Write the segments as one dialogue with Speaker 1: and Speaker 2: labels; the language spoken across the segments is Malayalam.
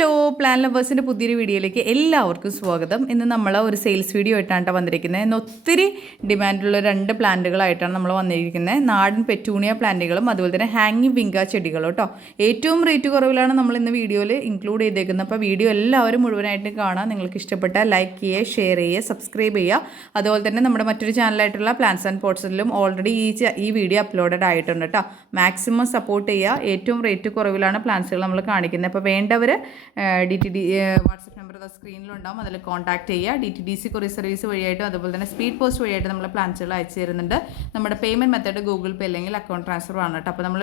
Speaker 1: ഹലോ പ്ലാൻ ലവേഴ്സിൻ്റെ പുതിയൊരു വീഡിയോയിലേക്ക് എല്ലാവർക്കും സ്വാഗതം ഇന്ന് നമ്മൾ ഒരു സെയിൽസ് വീഡിയോ ആയിട്ടാണ് വന്നിരിക്കുന്നത് ഇന്ന് ഒത്തിരി ഡിമാൻഡുള്ള രണ്ട് പ്ലാന്റുകളായിട്ടാണ് നമ്മൾ വന്നിരിക്കുന്നത് നാടൻ പെറ്റൂണിയ പ്ലാന്റുകളും അതുപോലെ തന്നെ ഹാങ്ങി വിങ്ക ചെടികളും കേട്ടോ ഏറ്റവും റേറ്റ് കുറവിലാണ് നമ്മൾ ഇന്ന് വീഡിയോയിൽ ഇൻക്ലൂഡ് ചെയ്തേക്കുന്നത് അപ്പോൾ വീഡിയോ എല്ലാവരും മുഴുവനായിട്ട് കാണാൻ നിങ്ങൾക്ക് ഇഷ്ടപ്പെട്ട ലൈക്ക് ചെയ്യുക ഷെയർ ചെയ്യുക സബ്സ്ക്രൈബ് ചെയ്യുക അതുപോലെ തന്നെ നമ്മുടെ മറ്റൊരു ചാനലായിട്ടുള്ള പ്ലാൻസ് ആൻഡ് പോർട്സിലും ഓൾറെഡി ഈ ഈ വീഡിയോ അപ്ലോഡഡ് ആയിട്ടുണ്ട് കേട്ടോ മാക്സിമം സപ്പോർട്ട് ചെയ്യുക ഏറ്റവും റേറ്റ് കുറവിലാണ് പ്ലാൻസുകൾ നമ്മൾ കാണിക്കുന്നത് അപ്പോൾ വേണ്ടവർ D T D WhatsApp number സ്ക്രീനിലുണ്ടാവും അതിൽ കോൺടാക്ട് ചെയ്യുക D T D C courier service വഴിയായിട്ടും അതുപോലെ തന്നെ സ്പീഡ് പോസ്റ്റ് വഴിയായിട്ട് നമ്മൾ പ്ലാൻസുകൾ അയച്ചു തരുന്നുണ്ട് നമ്മുടെ പേയ്മെൻറ്റ് മെത്തേഡ് ഗൂഗിൾ പേ അല്ലെങ്കിൽ അക്കൗണ്ട് ട്രാൻസ്ഫർ ആണ് കേട്ടോ അപ്പോൾ നമ്മൾ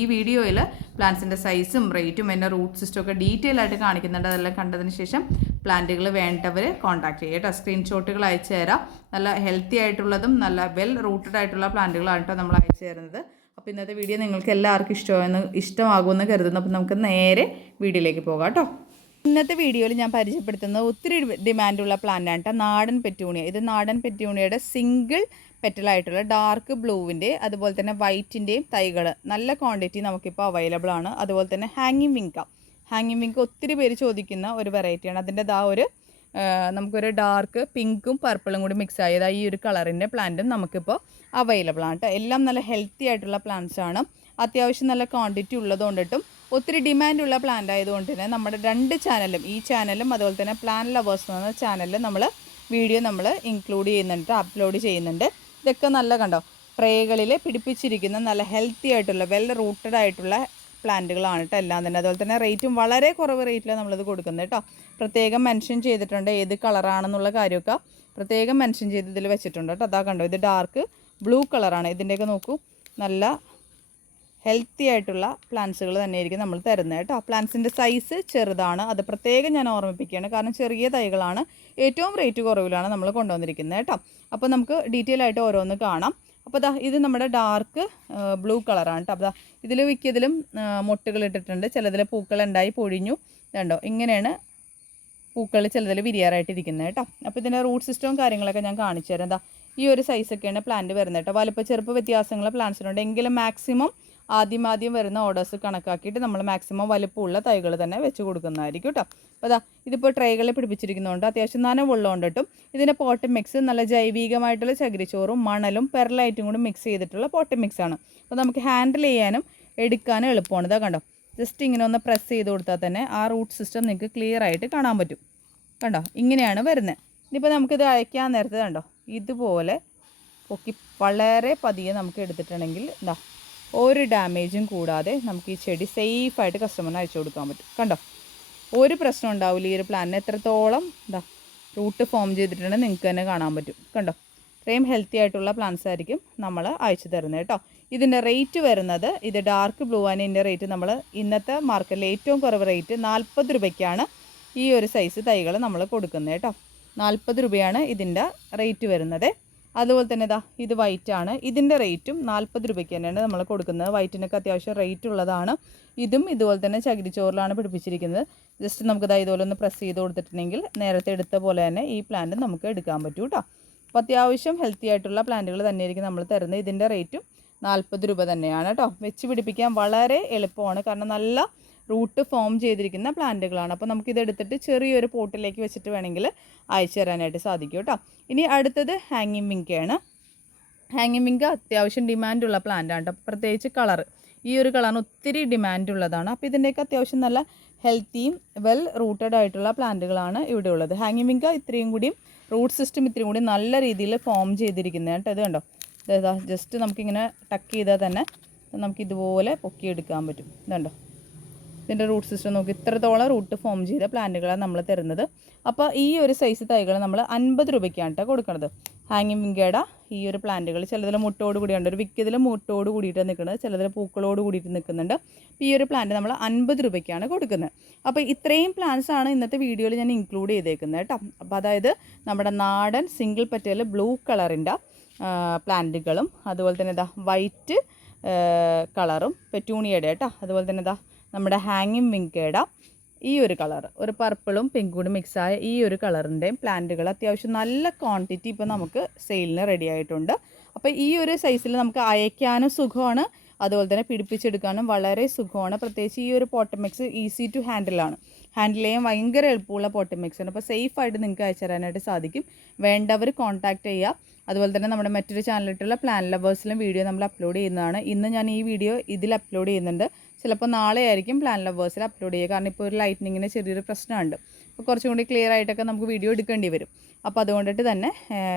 Speaker 1: ഈ വീഡിയോയിൽ പ്ലാൻസിൻ്റെ സൈസും റേറ്റും പിന്നെ റൂട്ട് സിസ്റ്റം ഒക്കെ ഡീറ്റെയിൽ ആയിട്ട് കാണിക്കുന്നുണ്ട് അതെല്ലാം കണ്ടതിന് ശേഷം പ്ലാന്റുകൾ വേണ്ടവർ കോൺടാക്ട് ചെയ്യുക കേട്ടോ സ്ക്രീൻഷോട്ടുകൾ അയച്ചു തരാം നല്ല ഹെൽത്തി ആയിട്ടുള്ളതും നല്ല വെൽ റൂട്ടഡ് ആയിട്ടുള്ള പ്ലാന്റുകളാണ് കേട്ടോ നമ്മൾ അയച്ചു തരുന്നത് അപ്പോൾ ഇന്നത്തെ വീഡിയോ നിങ്ങൾക്ക് എല്ലാവർക്കും ഇഷ്ടമായെന്ന് ഇഷ്ടമാകുമെന്ന് കരുതുന്നു അപ്പോൾ നമുക്ക് നേരെ വീഡിയോയിലേക്ക് പോകാം കേട്ടോ ഇന്നത്തെ വീഡിയോയിൽ ഞാൻ പരിചയപ്പെടുത്തുന്നത് ഒത്തിരി ഡിമാൻഡുള്ള പ്ലാന്റാണ് കേട്ടോ നാടൻ പെറ്റൂണിയ ഇത് നാടൻ പെറ്റൂണിയയുടെ സിംഗിൾ പെറ്റലായിട്ടുള്ള ഡാർക്ക് ബ്ലൂവിൻ്റെ അതുപോലെ തന്നെ വൈറ്റിൻ്റെയും തൈകൾ നല്ല ക്വാണ്ടിറ്റി നമുക്കിപ്പോൾ അവൈലബിൾ ആണ് അതുപോലെ തന്നെ ഹാങ്ങിങ് വിങ്ക ഹാങ്ങിങ് വിങ്ക ഒത്തിരി പേര് ചോദിക്കുന്ന ഒരു വെറൈറ്റിയാണ് അതിൻ്റെ ആ ഒരു നമുക്കൊരു ഡാർക്ക് പിങ്കും പർപ്പിളും കൂടി മിക്സ് ആയത് ഈ ഒരു കളറിൻ്റെ പ്ലാന്റും നമുക്കിപ്പോൾ അവൈലബിൾ ആണ് കേട്ടോ എല്ലാം നല്ല ഹെൽത്തി ആയിട്ടുള്ള പ്ലാന്റ്സ് ആണ് അത്യാവശ്യം നല്ല ക്വാണ്ടിറ്റി ഉള്ളതുകൊണ്ടിട്ടും ഒത്തിരി ഡിമാൻഡുള്ള പ്ലാന്റ് ആയതുകൊണ്ട് തന്നെ നമ്മുടെ രണ്ട് ചാനലും ഈ ചാനലും അതുപോലെ തന്നെ പ്ലാൻ ലവേഴ്സ് എന്ന ചാനലിൽ നമ്മൾ വീഡിയോ നമ്മൾ ഇൻക്ലൂഡ് ചെയ്യുന്നുണ്ട് അപ്ലോഡ് ചെയ്യുന്നുണ്ട് ഇതൊക്കെ നല്ല കണ്ടോ ട്രേകളിൽ പിടിപ്പിച്ചിരിക്കുന്ന നല്ല ഹെൽത്തി ആയിട്ടുള്ള വെൽ റൂട്ടഡ് ആയിട്ടുള്ള പ്ലാന്റുകളാണ് കേട്ടോ എല്ലാം തന്നെ അതുപോലെ തന്നെ റേറ്റും വളരെ കുറവ് റേറ്റിലാണ് നമ്മളിത് കൊടുക്കുന്നത് കേട്ടോ പ്രത്യേകം മെൻഷൻ ചെയ്തിട്ടുണ്ട് ഏത് കളറാണെന്നുള്ള കാര്യമൊക്കെ പ്രത്യേകം മെൻഷൻ ചെയ്ത് ഇതിൽ വെച്ചിട്ടുണ്ട് കേട്ടോ അതാ കണ്ടോ ഇത് ഡാർക്ക് ബ്ലൂ കളറാണ് ഇതിൻ്റെയൊക്കെ നോക്കൂ നല്ല ഹെൽത്തി ആയിട്ടുള്ള പ്ലാന്റ്സുകൾ ആയിരിക്കും നമ്മൾ തരുന്നത് കേട്ടോ പ്ലാന്റ്സിൻ്റെ സൈസ് ചെറുതാണ് അത് പ്രത്യേകം ഞാൻ ഓർമ്മിപ്പിക്കുകയാണ് കാരണം ചെറിയ തൈകളാണ് ഏറ്റവും റേറ്റ് കുറവിലാണ് നമ്മൾ കൊണ്ടുവന്നിരിക്കുന്നത് കേട്ടോ അപ്പോൾ നമുക്ക് ഡീറ്റെയിൽ ആയിട്ട് ഓരോന്ന് കാണാം അപ്പോൾ ദാ ഇത് നമ്മുടെ ഡാർക്ക് ബ്ലൂ കളറാണ് കേട്ടോ അപ്പോൾ ദാ ഇതിൽ മിക്കതിലും മുട്ടുകൾ ഇട്ടിട്ടുണ്ട് ചിലതിൽ പൂക്കൾ ഉണ്ടായി പൊഴിഞ്ഞു ഇതുണ്ടോ ഇങ്ങനെയാണ് പൂക്കൾ ചിലതിൽ ഇരിക്കുന്നത് കേട്ടോ അപ്പോൾ ഇതിൻ്റെ റൂട്ട് സിസ്റ്റവും കാര്യങ്ങളൊക്കെ ഞാൻ കാണിച്ചു തരാം എന്താ ഈ ഒരു സൈസൊക്കെയാണ് പ്ലാന്റ് വരുന്നത് കേട്ടോ വലിപ്പം ചെറുപ്പ് വ്യത്യാസങ്ങൾ പ്ലാന്റ്സിനുണ്ട് എങ്കിലും മാക്സിമം ആദ്യമാദ്യം വരുന്ന ഓർഡേഴ്സ് കണക്കാക്കിയിട്ട് നമ്മൾ മാക്സിമം വലുപ്പമുള്ള തൈകൾ തന്നെ വെച്ച് കൊടുക്കുന്നതായിരിക്കും കേട്ടോ അപ്പോൾ അതാ ഇതിപ്പോൾ ട്രൈകളെ പിടിപ്പിച്ചിരിക്കുന്നതുകൊണ്ട് അത്യാവശ്യം നനവുള്ളതുകൊണ്ട് കേട്ടും ഇതിൻ്റെ പോട്ട് മിക്സ് നല്ല ജൈവികമായിട്ടുള്ള ചകിരിച്ചോറും മണലും പെർലൈറ്റും കൂടി മിക്സ് ചെയ്തിട്ടുള്ള പോട്ട് മിക്സ് ആണ് അപ്പോൾ നമുക്ക് ഹാൻഡിൽ ചെയ്യാനും എടുക്കാനും എളുപ്പമാണ് ഇതാ കണ്ടോ ജസ്റ്റ് ഇങ്ങനെ ഒന്ന് പ്രസ് ചെയ്ത് കൊടുത്താൽ തന്നെ ആ റൂട്ട് സിസ്റ്റം നിങ്ങൾക്ക് ക്ലിയർ ആയിട്ട് കാണാൻ പറ്റും കണ്ടോ ഇങ്ങനെയാണ് വരുന്നത് ഇനിയിപ്പോൾ നമുക്കിത് അയക്കാൻ നേരത്തെ കണ്ടോ ഇതുപോലെ പൊക്കി വളരെ പതിയെ നമുക്ക് എടുത്തിട്ടുണ്ടെങ്കിൽ എന്താ ഒരു ഡാമേജും കൂടാതെ നമുക്ക് ഈ ചെടി സേഫായിട്ട് കസ്റ്റമറിന് അയച്ചു കൊടുക്കാൻ പറ്റും കണ്ടോ ഒരു പ്രശ്നം ഉണ്ടാവില്ല ഈ ഒരു പ്ലാനിന് എത്രത്തോളം എന്താ റൂട്ട് ഫോം ചെയ്തിട്ടുണ്ടെങ്കിൽ നിങ്ങൾക്ക് തന്നെ കാണാൻ പറ്റും കണ്ടോ ഇത്രയും ഹെൽത്തി ആയിട്ടുള്ള പ്ലാന്റ്സ് ആയിരിക്കും നമ്മൾ അയച്ചു തരുന്നത് കേട്ടോ ഇതിൻ്റെ റേറ്റ് വരുന്നത് ഇത് ഡാർക്ക് ബ്ലൂ ആണ് ഇതിൻ്റെ റേറ്റ് നമ്മൾ ഇന്നത്തെ മാർക്കറ്റിൽ ഏറ്റവും കുറവ് റേറ്റ് നാൽപ്പത് രൂപയ്ക്കാണ് ഈ ഒരു സൈസ് തൈകൾ നമ്മൾ കൊടുക്കുന്നത് കേട്ടോ നാൽപ്പത് രൂപയാണ് ഇതിൻ്റെ റേറ്റ് വരുന്നത് അതുപോലെ തന്നെ ഇതാ ഇത് വൈറ്റ് ആണ് ഇതിൻ്റെ റേറ്റും നാൽപ്പത് രൂപയ്ക്ക് തന്നെയാണ് നമ്മൾ കൊടുക്കുന്നത് വൈറ്റിനൊക്കെ അത്യാവശ്യം റേറ്റ് ഉള്ളതാണ് ഇതും ഇതുപോലെ തന്നെ ചകിരിച്ചോറിലാണ് പിടിപ്പിച്ചിരിക്കുന്നത് ജസ്റ്റ് നമുക്കിതാ ഇതുപോലെ ഒന്ന് പ്രസ് ചെയ്ത് കൊടുത്തിട്ടുണ്ടെങ്കിൽ നേരത്തെ എടുത്ത പോലെ തന്നെ ഈ പ്ലാന്റ് നമുക്ക് എടുക്കാൻ പറ്റും കേട്ടോ അപ്പോൾ അത്യാവശ്യം ഹെൽത്തി ആയിട്ടുള്ള പ്ലാന്റുകൾ തന്നെയായിരിക്കും നമ്മൾ തരുന്നത് ഇതിൻ്റെ റേറ്റും നാൽപ്പത് രൂപ തന്നെയാണ് കേട്ടോ വെച്ച് പിടിപ്പിക്കാൻ വളരെ എളുപ്പമാണ് കാരണം നല്ല റൂട്ട് ഫോം ചെയ്തിരിക്കുന്ന പ്ലാന്റുകളാണ് അപ്പോൾ നമുക്കിത് എടുത്തിട്ട് ചെറിയൊരു പോട്ടിലേക്ക് വെച്ചിട്ട് വേണമെങ്കിൽ അയച്ചു തരാനായിട്ട് സാധിക്കും കേട്ടോ ഇനി അടുത്തത് ഹാങ്ങിങ് മിങ്കയാണ് ഹാങ്ങിങ് മിങ്ക അത്യാവശ്യം ഡിമാൻഡുള്ള പ്ലാന്റാണ് കേട്ടോ പ്രത്യേകിച്ച് കളർ ഈ ഒരു കളറിന് ഒത്തിരി ഡിമാൻഡുള്ളതാണ് അപ്പോൾ ഇതിൻ്റെയൊക്കെ അത്യാവശ്യം നല്ല ഹെൽത്തിയും വെൽ റൂട്ടഡ് ആയിട്ടുള്ള പ്ലാന്റുകളാണ് ഇവിടെ ഉള്ളത് ഹാങ്ങിങ് ഹാങ്ങിമിങ്ക ഇത്രയും കൂടിയും റൂട്ട് സിസ്റ്റം ഇത്രയും കൂടി നല്ല രീതിയിൽ ഫോം ചെയ്തിരിക്കുന്നത് കേട്ടോ ഇത് കണ്ടോ ജസ്റ്റ് നമുക്കിങ്ങനെ ടക്ക് ചെയ്താൽ തന്നെ നമുക്കിതുപോലെ പൊക്കിയെടുക്കാൻ പറ്റും ഇതുണ്ടോ ഇതിൻ്റെ റൂട്ട് സിസ്റ്റം നോക്കി ഇത്രത്തോളം റൂട്ട് ഫോം ചെയ്ത പ്ലാന്റുകളാണ് നമ്മൾ തരുന്നത് അപ്പോൾ ഈ ഒരു സൈസ് തൈകൾ നമ്മൾ അൻപത് രൂപയ്ക്കാണ് കേട്ടോ കൊടുക്കുന്നത് ഹാങ്ങിങ് വിങ്കേട ഈ ഒരു പ്ലാന്റുകൾ ചിലതിൽ മുട്ടോട് കൂടിയുണ്ട് ഒരു വിക്കതിൽ മുട്ടോട് കൂടിയിട്ട് നിൽക്കുന്നത് ചിലതിൽ പൂക്കളോട് കൂടിയിട്ട് നിൽക്കുന്നുണ്ട് ഈ ഒരു പ്ലാന്റ് നമ്മൾ അൻപത് രൂപയ്ക്കാണ് കൊടുക്കുന്നത് അപ്പോൾ ഇത്രയും പ്ലാന്റ്സ് ആണ് ഇന്നത്തെ വീഡിയോയിൽ ഞാൻ ഇൻക്ലൂഡ് ചെയ്തേക്കുന്നത് കേട്ടോ അപ്പോൾ അതായത് നമ്മുടെ നാടൻ സിംഗിൾ പറ്റൽ ബ്ലൂ കളറിൻ്റെ പ്ലാന്റുകളും അതുപോലെ തന്നെ ഇതാ വൈറ്റ് കളറും പെറ്റൂണിയുടെ കേട്ടോ അതുപോലെ തന്നെ ഇതാ നമ്മുടെ ഹാങ്ങിങ് വിങ്കേട ഈ ഒരു കളർ ഒരു പർപ്പിളും പിങ്കും മിക്സ് മിക്സായ ഈ ഒരു കളറിൻ്റെയും പ്ലാന്റുകൾ അത്യാവശ്യം നല്ല ക്വാണ്ടിറ്റി ഇപ്പോൾ നമുക്ക് സെയിലിന് റെഡി ആയിട്ടുണ്ട് അപ്പോൾ ഈ ഒരു സൈസിൽ നമുക്ക് അയക്കാനും സുഖമാണ് അതുപോലെ തന്നെ പിടിപ്പിച്ചെടുക്കാനും വളരെ സുഖമാണ് പ്രത്യേകിച്ച് ഈ ഒരു പോട്ടമിക്സ് ഈസി ടു ഹാൻഡിലാണ് ഹാൻഡിൽ ചെയ്യാൻ ഭയങ്കര എളുപ്പമുള്ള പോട്ടി മിക്സാണ് അപ്പോൾ സേഫായിട്ട് നിങ്ങൾക്ക് അയച്ചു തരാനായിട്ട് സാധിക്കും വേണ്ടവർ കോൺടാക്റ്റ് ചെയ്യുക അതുപോലെ തന്നെ നമ്മുടെ മറ്റൊരു ചാനലിട്ടുള്ള പ്ലാൻ ലവേഴ്സിലും വീഡിയോ നമ്മൾ അപ്ലോഡ് ചെയ്യുന്നതാണ് ഇന്ന് ഞാൻ ഈ വീഡിയോ ഇതിൽ അപ്ലോഡ് ചെയ്യുന്നുണ്ട് ചിലപ്പോൾ നാളെ ആയിരിക്കും പ്ലാൻ ലവേഴ്സിൽ അപ്ലോഡ് ചെയ്യുക കാരണം ഇപ്പോൾ ഒരു ലൈറ്റിനിങ്ങിന് ചെറിയൊരു പ്രശ്നമുണ്ട് അപ്പോൾ കുറച്ചും കൂടി ക്ലിയർ ആയിട്ടൊക്കെ നമുക്ക് വീഡിയോ എടുക്കേണ്ടി വരും അപ്പോൾ അതുകൊണ്ടിട്ട് തന്നെ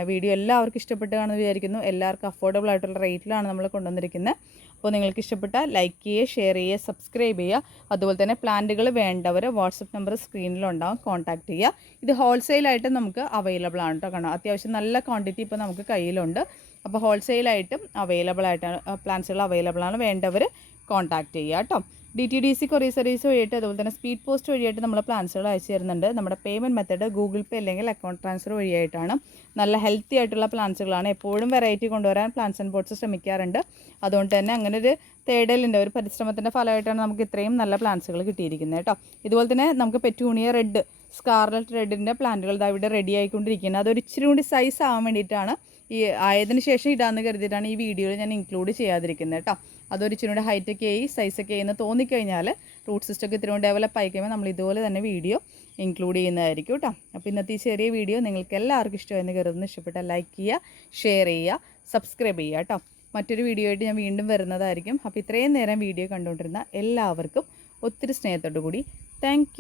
Speaker 1: വീഡിയോ എല്ലാവർക്കും ഇഷ്ടപ്പെട്ടുകയാണെന്ന് വിചാരിക്കുന്നു എല്ലാവർക്കും അഫോർഡബിൾ ആയിട്ടുള്ള റേറ്റിലാണ് നമ്മൾ കൊണ്ടുവന്നിരിക്കുന്നത് അപ്പോൾ നിങ്ങൾക്ക് ഇഷ്ടപ്പെട്ട ലൈക്ക് ചെയ്യുക ഷെയർ ചെയ്യുക സബ്സ്ക്രൈബ് ചെയ്യുക അതുപോലെ തന്നെ പ്ലാന്റുകൾ വേണ്ടവർ വാട്സപ്പ് നമ്പർ സ്ക്രീനിലുണ്ടാകും കോൺടാക്ട് ചെയ്യുക ഇത് ഹോൾസെയിലായിട്ട് നമുക്ക് അവൈലബിൾ ആണ് കേട്ടോ കാണാം അത്യാവശ്യം നല്ല ക്വാണ്ടിറ്റി ഇപ്പോൾ നമുക്ക് കയ്യിലുണ്ട് അപ്പോൾ ഹോൾസെയിലായിട്ടും അവൈലബിൾ ആയിട്ടാണ് പ്ലാന്റ്സുകൾ അവൈലബിൾ ആണ് വേണ്ടവർ കോൺടാക്ട് ചെയ്യുക കേട്ടോ D T D C courier service വഴിയായിട്ട് അതുപോലെ തന്നെ സ്പീഡ് പോസ്റ്റ് വഴിയായിട്ട് നമ്മൾ പ്ലാൻസുകൾ അയച്ചു തരുന്നുണ്ട് നമ്മുടെ പേയ്മെൻറ്റ് മെത്തേഡ് ഗൂഗിൾ പേ അല്ലെങ്കിൽ അക്കൗണ്ട് ട്രാൻസ്ഫർ വഴിയായിട്ടാണ് നല്ല ഹെൽത്തി ആയിട്ടുള്ള പ്ലാൻസുകളാണ് എപ്പോഴും വെറൈറ്റി കൊണ്ടുവരാൻ പ്ലാൻസ് ആൻഡ് ബോർഡ്സ് ശ്രമിക്കാറുണ്ട് അതുകൊണ്ട് തന്നെ അങ്ങനെ ഒരു തേടലിൻ്റെ ഒരു പരിശ്രമത്തിൻ്റെ ഫലമായിട്ടാണ് നമുക്ക് ഇത്രയും നല്ല പ്ലാൻസുകൾ കിട്ടിയിരിക്കുന്നത് കേട്ടോ ഇതുപോലെ തന്നെ നമുക്ക് പെറ്റൂണിയ റെഡ് സ്കാർലറ്റ് റെഡിൻ്റെ പ്ലാന്റുകൾ ഇതാ ഇവിടെ റെഡി ആയിക്കൊണ്ടിരിക്കുന്നത് അതൊരു ഇച്ചിരി കൂടി സൈസ് ആവാൻ വേണ്ടിയിട്ടാണ് ഈ ആയതിന് ശേഷം ഇടാമെന്ന് കരുതിയിട്ടാണ് ഈ വീഡിയോയിൽ ഞാൻ ഇൻക്ലൂഡ് ചെയ്യാതിരിക്കുന്നത് കേട്ടോ അതൊരിച്ചിരി കൂടി ഹൈറ്റൊക്കെ ആയി സൈസൊക്കെ ആയി എന്ന് തോന്നിക്കഴിഞ്ഞാൽ റൂട്ട് സിസ്റ്റൊക്കെ ഇത്തിരി കൂടി ഡെവലപ്പ് ആയി നമ്മൾ ഇതുപോലെ തന്നെ വീഡിയോ ഇൻക്ലൂഡ് ചെയ്യുന്നതായിരിക്കും കേട്ടോ അപ്പോൾ ഇന്നത്തെ ഈ ചെറിയ വീഡിയോ നിങ്ങൾക്ക് എല്ലാവർക്കും ഇഷ്ടമായിരുന്നു കരുതുന്നു ഇഷ്ടപ്പെട്ട ലൈക്ക് ചെയ്യുക ഷെയർ ചെയ്യുക സബ്സ്ക്രൈബ് ചെയ്യുക കേട്ടോ മറ്റൊരു വീഡിയോ ആയിട്ട് ഞാൻ വീണ്ടും വരുന്നതായിരിക്കും അപ്പോൾ ഇത്രയും നേരം വീഡിയോ കണ്ടുകൊണ്ടിരുന്ന എല്ലാവർക്കും ഒത്തിരി സ്നേഹത്തോടു കൂടി താങ്ക്